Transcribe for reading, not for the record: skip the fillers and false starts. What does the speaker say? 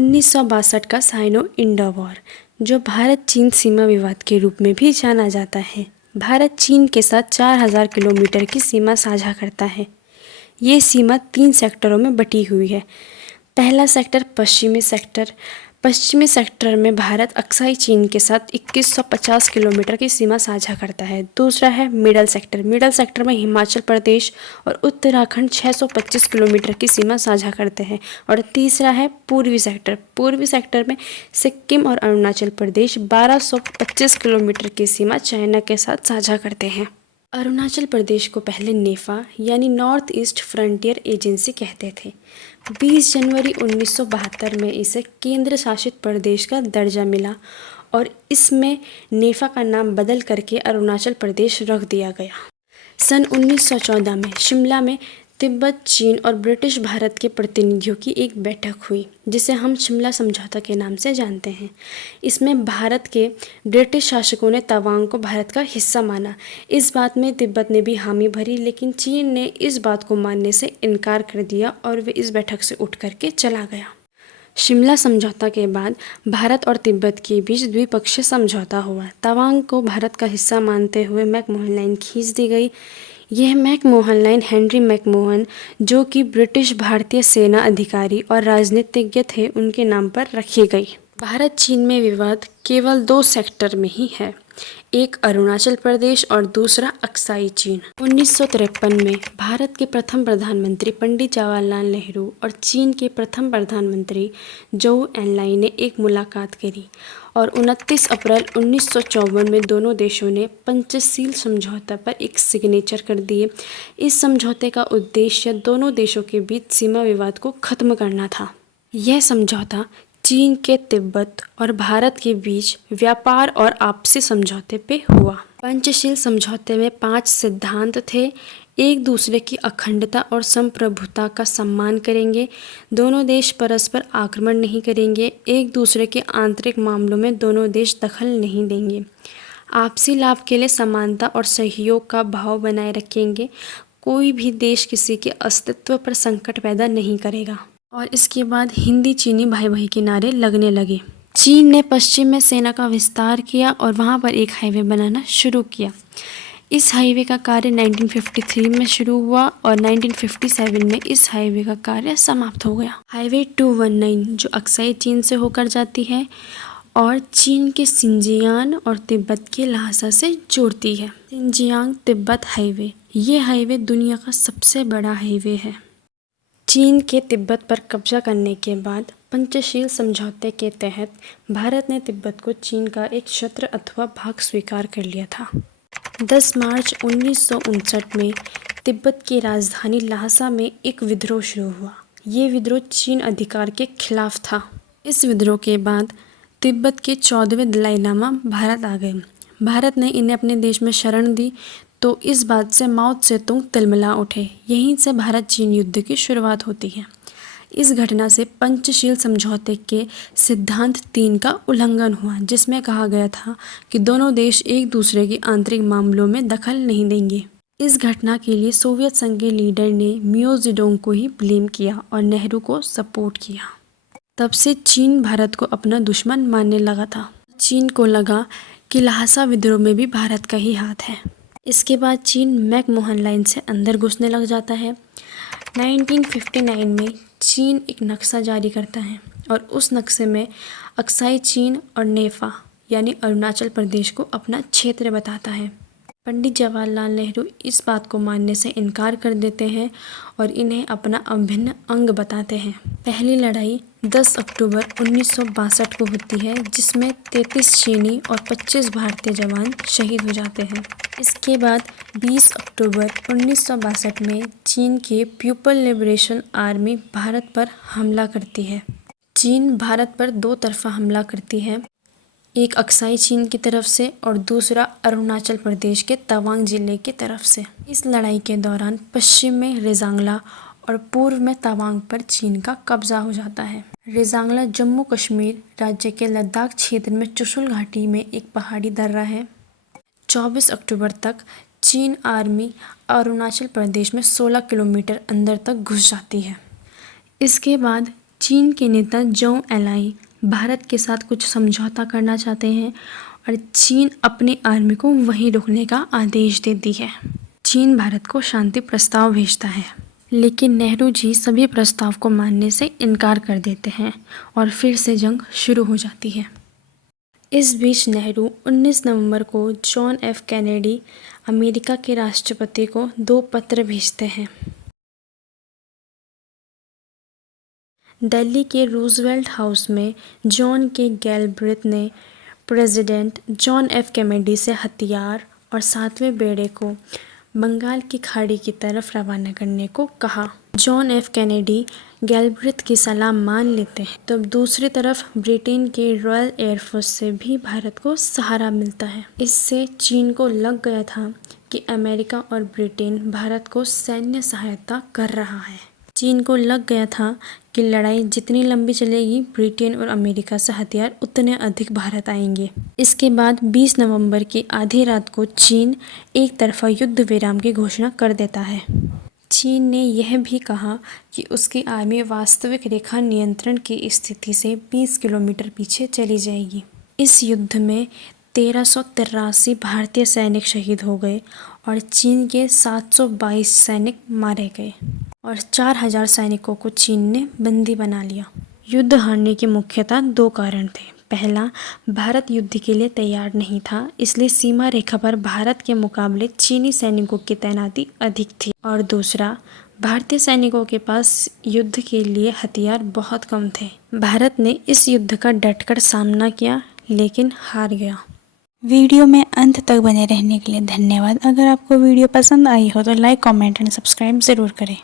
1962 का cyano Indo war, जो भारत चीन सीमा विवाद के रूप में भी जाना जाता है। भारत चीन के साथ 4000 किलोमीटर की सीमा साझा करता है। ये सीमा 3 सेक्टरों में बटी हुई है। पहला सेक्टर पश्चिमी सेक्टर में भारत अक्साई चीन के साथ 2150 किलोमीटर की सीमा साझा करता है। दूसरा है मिडल सेक्टर में हिमाचल प्रदेश और उत्तराखंड 625 किलोमीटर की सीमा साझा करते हैं। और तीसरा है पूर्वी सेक्टर में सिक्किम और अरुणाचल प्रदेश 1225 किलोमीटर की सीमा चाइना के साथ साझा करते हैं। अरुणाचल प्रदेश को पहले नेफा यानी नॉर्थ ईस्ट फ्रंटियर एजेंसी कहते थे। 20 जनवरी 1972 में इसे केंद्र शासित प्रदेश का दर्जा मिला और इसमें नेफा का नाम बदल करके अरुणाचल प्रदेश रख दिया गया। सन 1914 में शिमला में तिब्बत, चीन और ब्रिटिश भारत के प्रतिनिधियों की एक बैठक हुई, जिसे हम शिमला समझौता के नाम से जानते हैं। इसमें भारत के ब्रिटिश शासकों ने तवांग को भारत का हिस्सा माना। इस बात में तिब्बत ने भी हामी भरी, लेकिन चीन ने इस बात को मानने से इनकार कर दिया और वे इस बैठक से उठ करके चला गया। शिमला समझौता के बाद भारत और तिब्बत के बीच द्विपक्षीय समझौता हुआ। तवांग को भारत का हिस्सा मानते हुए मैकमोहन लाइन खींच दी गई। यह मैकमोहन लाइन हेनरी मैकमोहन, जो कि ब्रिटिश भारतीय सेना अधिकारी और राजनीतिज्ञ थे, उनके नाम पर रखी गई। भारत चीन में विवाद केवल 2 सेक्टर में ही है, एक अरुणाचल प्रदेश और दूसरा अक्साई चीन। 1953 में भारत के प्रथम प्रधानमंत्री पंडित जवाहरलाल नेहरू और चीन के प्रथम प्रधानमंत्री जोऊ एनलाई ने एक मुलाकात करी और 29 अप्रैल 1954 में दोनों देशों ने पंचशील समझौता पर एक सिग्नेचर कर दिए। इस समझौते का उद्देश्य दोनों देशों के बीच सीमा विवाद को खत्म करना था। यह समझौता चीन के तिब्बत और भारत के बीच व्यापार और आपसी समझौते पे हुआ। पंचशील समझौते में 5 सिद्धांत थे। एक दूसरे की अखंडता और संप्रभुता का सम्मान करेंगे, दोनों देश परस्पर आक्रमण नहीं करेंगे, एक दूसरे के आंतरिक मामलों में दोनों देश दखल नहीं देंगे, आपसी लाभ के लिए समानता और सहयोग का भाव बनाए रखेंगे, कोई भी देश किसी के अस्तित्व पर संकट पैदा नहीं करेगा। और इसके बाद हिंदी चीनी भाई भाई के नारे लगने लगे। चीन ने पश्चिम में सेना का विस्तार किया और वहां पर एक हाईवे बनाना शुरू किया। इस हाईवे का कार्य 1953 में शुरू हुआ और 1957 में इस हाईवे का कार्य समाप्त हो गया। हाईवे 219 जो अक्साई चीन से होकर जाती है और चीन के सिंजियान और तिब्बत के ल्हासा से जोड़ती है। सिंजियांग तिब्बत हाईवे, ये हाईवे दुनिया का सबसे बड़ा हाईवे है। चीन के तिब्बत पर कब्जा करने के बाद पंचशील समझौते के तहत भारत ने तिब्बत को चीन का एक क्षेत्र अथवा भाग स्वीकार कर लिया था। 10 मार्च 1959 में तिब्बत की राजधानी ल्हासा में एक विद्रोह शुरू हुआ। ये विद्रोह चीन अधिकार के खिलाफ था। इस विद्रोह के बाद तिब्बत के 14वें दलाई लामा भारत आ गए। भारत ने इन्हें अपने देश में शरण दी तो इस बात से माओ त्से-तुंग तिलमिला उठे। यहीं से भारत चीन युद्ध की शुरुआत होती है। इस घटना से पंचशील समझौते के सिद्धांत 3 का उल्लंघन हुआ, जिसमें कहा गया था कि दोनों देश एक दूसरे के आंतरिक मामलों में दखल नहीं देंगे। इस घटना के लिए सोवियत संघ के लीडर ने मियो जेडोंग को ही ब्लेम किया और नेहरू को सपोर्ट किया। तब से चीन भारत को अपना दुश्मन मानने लगा था। चीन को लगा कि ल्हासा विद्रोह में भी भारत का ही हाथ है। इसके बाद चीन मैकमोहन लाइन से अंदर घुसने लग जाता है। 1959 में चीन एक नक्शा जारी करता है और उस नक्शे में अक्साई चीन और नेफा यानी अरुणाचल प्रदेश को अपना क्षेत्र बताता है। पंडित जवाहरलाल नेहरू इस बात को मानने से इनकार कर देते हैं और इन्हें अपना अभिन्न अंग बताते हैं। पहली लड़ाई 10 अक्टूबर 1962 को होती है, जिसमें 33 चीनी और 25 भारतीय जवान शहीद हो जाते हैं। इसके बाद 20 अक्टूबर 1962 में चीन के पीपल लिबरेशन आर्मी भारत पर हमला करती है। चीन भारत पर 2 तरफा हमला करती है, एक अक्साई चीन की तरफ से और दूसरा अरुणाचल प्रदेश के तवांग जिले की तरफ से। इस लड़ाई के दौरान पश्चिम में रेजांगला और पूर्व में तवांग पर चीन का कब्जा हो जाता है। रेजांगला जम्मू कश्मीर राज्य के लद्दाख क्षेत्र में चुशुल घाटी में एक पहाड़ी दर्रा है। 24 अक्टूबर तक चीन आर्मी अरुणाचल प्रदेश में 16 किलोमीटर अंदर तक घुस जाती है। इसके बाद चीन के नेता जोउ एनलाई भारत के साथ कुछ समझौता करना चाहते हैं और चीन अपनी आर्मी को वहीं रोकने का आदेश देती है। चीन भारत को शांति प्रस्ताव भेजता है, लेकिन नेहरू जी सभी प्रस्ताव को मानने से इनकार कर देते हैं और फिर से जंग शुरू हो जाती है। इस बीच नेहरू 19 नवंबर को जॉन एफ कैनेडी अमेरिका के राष्ट्रपति को 2 पत्र भेजते हैं। दिल्ली के रूजवेल्ट हाउस में जॉन के गैलब्रेथ ने प्रेसिडेंट जॉन एफ कैनेडी से हथियार और 7वें बेड़े को बंगाल की खाड़ी की तरफ रवाना करने को कहा। जॉन एफ कैनेडी गैलब्रेथ की सलाह मान लेते हैं। तो दूसरी तरफ ब्रिटेन के रॉयल एयरफोर्स से भी भारत को सहारा मिलता है। इससे चीन को लग गया था कि अमेरिका और ब्रिटेन भारत को सैन्य सहायता कर रहा है। चीन को लग गया था कि लड़ाई जितनी लंबी चलेगी, ब्रिटेन और अमेरिका से हथियार उतने अधिक भारत आएंगे। इसके बाद 20 नवंबर की आधी रात को चीन एक तरफा युद्ध विराम की घोषणा कर देता है। चीन ने यह भी कहा कि उसकी आर्मी वास्तविक रेखा नियंत्रण की स्थिति से 20 किलोमीटर पीछे चली जाएगी। इस युद्ध में 1383 भारतीय सैनिक शहीद हो गए और चीन के 722 सैनिक मारे गए और 4000 सैनिकों को चीन ने बंदी बना लिया। युद्ध हारने के मुख्यतः 2 कारण थे। पहला, भारत युद्ध के लिए तैयार नहीं था, इसलिए सीमा रेखा पर भारत के मुकाबले चीनी सैनिकों की तैनाती अधिक थी। और दूसरा, भारतीय सैनिकों के पास युद्ध के लिए हथियार बहुत कम थे। भारत ने इस युद्ध का डटकर सामना किया, लेकिन हार गया। वीडियो में अंत तक बने रहने के लिए धन्यवाद। अगर आपको वीडियो पसंद आई हो तो लाइक, कमेंट एंड सब्सक्राइब ज़रूर करें।